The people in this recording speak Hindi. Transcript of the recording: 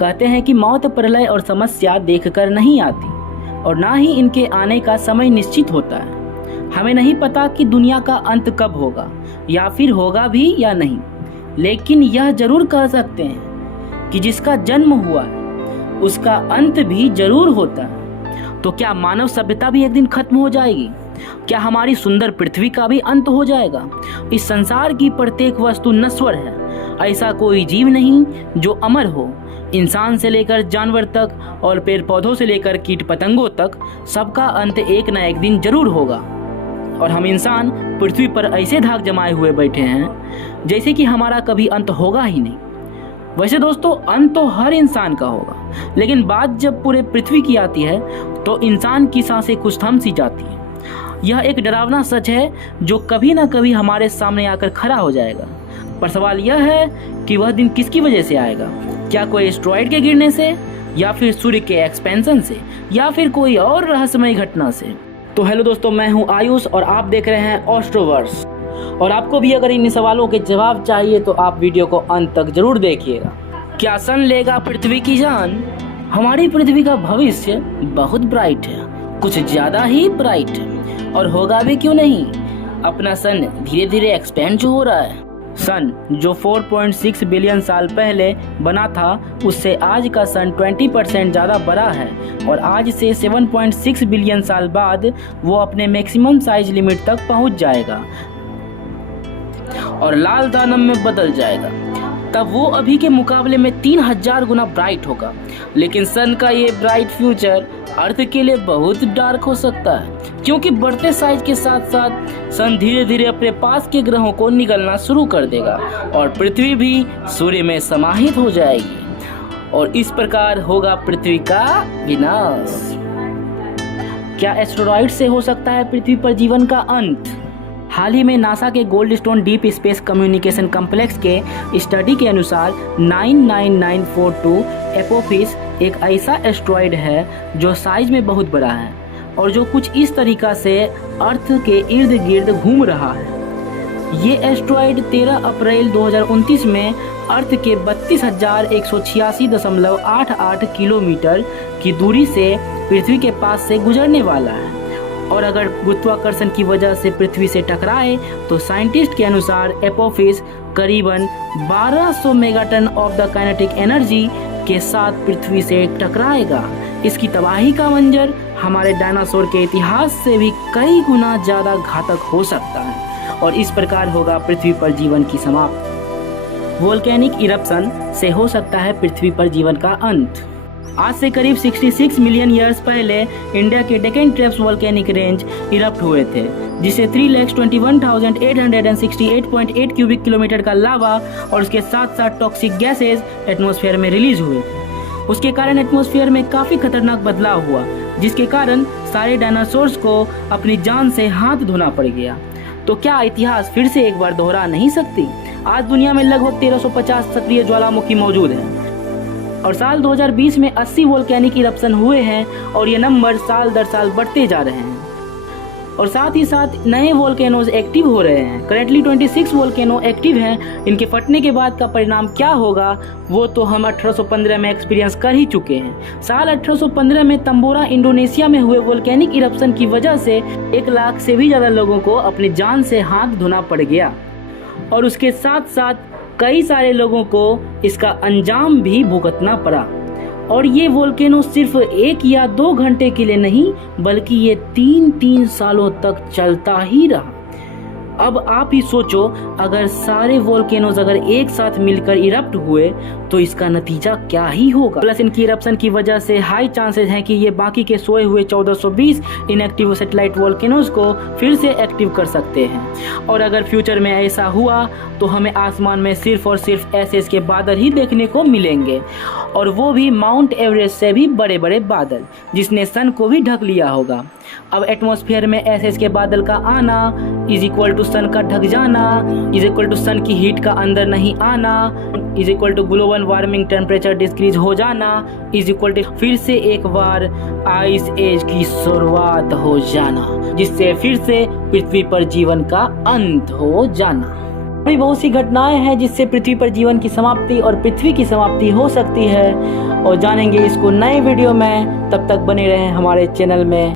कहते हैं कि मौत, प्रलय और समस्या देखकर नहीं आती और ना ही इनके आने का समय निश्चित होता है। हमें नहीं पता कि दुनिया का अंत कब होगा या फिर होगा भी या नहीं, लेकिन यह जरूर कह सकते हैं कि जिसका जन्म हुआ है उसका अंत भी जरूर होता है। तो क्या मानव सभ्यता भी एक दिन खत्म हो जाएगी? क्या हमारी सुंदर पृथ्वी का भी अंत हो जाएगा? इस संसार की प्रत्येक वस्तु नश्वर है, ऐसा कोई जीव नहीं जो अमर हो। इंसान से लेकर जानवर तक और पेड़ पौधों से लेकर कीट पतंगों तक सबका अंत एक न एक दिन जरूर होगा। और हम इंसान पृथ्वी पर ऐसे धाक जमाए हुए बैठे हैं जैसे कि हमारा कभी अंत होगा ही नहीं। वैसे दोस्तों, अंत तो हर इंसान का होगा, लेकिन बात जब पूरे पृथ्वी की आती है तो इंसान की सांसें कुछ थम सी जाती हैं। यह एक डरावना सच है जो कभी ना कभी हमारे सामने आकर खड़ा हो जाएगा। पर सवाल यह है कि वह दिन किसकी वजह से आएगा? क्या कोई एस्ट्रॉइड के गिरने से, या फिर सूर्य के एक्सपेंशन से, या फिर कोई और रहस्यमय घटना से? तो हेलो दोस्तों, मैं हूं आयुष और आप देख रहे हैं एस्ट्रोवर्स। और आपको भी अगर इन सवालों के जवाब चाहिए तो आप वीडियो को अंत तक जरूर देखिएगा। क्या सन लेगा पृथ्वी की जान? हमारी पृथ्वी का भविष्य बहुत ब्राइट है, कुछ ज्यादा ही ब्राइट है, और होगा भी क्यों नहीं। अपना सन धीरे धीरे एक्सपेंड जो हो रहा है। सन जो 4.6 बिलियन साल पहले बना था, उससे आज का सन 20% ज़्यादा बड़ा है, और आज से 7.6 बिलियन साल बाद वो अपने मैक्सिमम साइज लिमिट तक पहुंच जाएगा और लाल दानव में बदल जाएगा। तब वो अभी के मुकाबले में 3000 गुना ब्राइट होगा। लेकिन सन का ये ब्राइट फ्यूचर अर्थ के लिए बहुत डार्क हो सकता है, क्योंकि बढ़ते साइज के साथ साथ सन धीरे धीरे अपने पास के ग्रहों को निगलना शुरू कर देगा और पृथ्वी भी सूर्य में समाहित हो जाएगी, और इस प्रकार होगा पृथ्वी का विनाश। क्या एस्टेरॉइड से हो सकता है पृथ्वी पर जीवन का अंत? हाल ही में नासा के Goldstone deep space communication complex के स्टडी के अनुसार 99942 एपोफिस एक ऐसा एस्ट्रॉइड है जो साइज में बहुत बड़ा है और जो कुछ इस तरीका से अर्थ के इर्द गिर्द घूम रहा है। ये एस्ट्रॉइड 13 अप्रैल 2029 में अर्थ के 32,186.88 किलोमीटर की दूरी से पृथ्वी के पास से गुजरने वाला है, और अगर गुरुत्वाकर्षण की वजह से पृथ्वी से टकराए तो साइंटिस्ट के अनुसार एपोफिस करीबन 1200 megaton of the kinetic energy के साथ पृथ्वी से टकराएगा। इसकी तबाही का मंजर हमारे डायनासोर के इतिहास से भी कई गुना ज़्यादा घातक हो सकता है, और इस प्रकार होगा पृथ्वी पर जीवन की समाप्ति। वोल्केनिक इरप्शन से हो सकता है पृथ्वी पर जीवन का अंत। आज से करीब 66 मिलियन ईयर्स पहले इंडिया के Deccan traps volcanic range erupt हुए थे, जिसे 3,21,868.8 क्यूबिक किलोमीटर का लावा और उसके साथ साथ टॉक्सिक गैसेज एटमॉस्फेयर में रिलीज हुए थे। उसके कारण एटमॉस्फेयर में काफ़ी खतरनाक बदलाव हुआ, जिसके कारण सारे डायनासोर्स को अपनी जान से हाथ धोना पड़ गया। तो क्या इतिहास फिर से एक बार दोहरा नहीं सकती? आज दुनिया में लगभग 1350 सक्रिय ज्वालामुखी मौजूद हैं, और साल 2020 में 80 वोल्केनिक इरप्शन हुए हैं, और ये नंबर साल दर साल बढ़ते जा रहे हैं। और साथ ही साथ नए वोल्केनोज एक्टिव हो रहे हैं। करेंटली 26 वोल्केनो एक्टिव हैं। इनके फटने के बाद का परिणाम क्या होगा वो तो हम 1815 में एक्सपीरियंस कर ही चुके हैं। साल 1815 में तंबोरा इंडोनेशिया में हुए वोल्केनिक इरप्शन की वजह से 1 लाख से भी ज़्यादा लोगों को अपनी जान से हाथ धोना पड़ गया, और उसके साथ साथ कई सारे लोगों को इसका अंजाम भी भुगतना पड़ा। और ये वोल्केनो सिर्फ 1 या 2 घंटे के लिए नहीं, बल्कि ये 3 सालों तक चलता ही रहा। अब आप ही सोचो, अगर सारे वोल्केनोज अगर एक साथ मिलकर इरप्ट हुए तो इसका नतीजा क्या ही होगा। प्लस इनकी इरप्शन की वजह से हाई चांसेस हैं कि ये बाकी के सोए हुए 1420 इनएक्टिव सैटेलाइट वोल्केनोज को फिर से एक्टिव कर सकते हैं। और अगर फ्यूचर में ऐसा हुआ तो हमें आसमान में सिर्फ और सिर्फ एसेस के बादल ही देखने को मिलेंगे, और वो भी माउंट एवरेस्ट से भी बड़े बड़े बादल, जिसने सन को भी ढक लिया होगा। अब एटमॉस्फेयर में एसेस के बादल का आना इज इक्वल टू सन का ढक जाना, इज इक्वल टू सन की हीट का अंदर नहीं आना, is equal to global warming temperature decrease हो जाना, इज इक्वल टू फिर से एक बार आइस एज की शुरुआत हो जाना, जिससे फिर से पृथ्वी पर जीवन का अंत हो जाना। भी बहुत सी घटनाएं हैं जिससे पृथ्वी पर जीवन की समाप्ति और पृथ्वी की समाप्ति हो सकती है, और जानेंगे इसको नए वीडियो में। तब तक बने रहें हमारे चैनल में।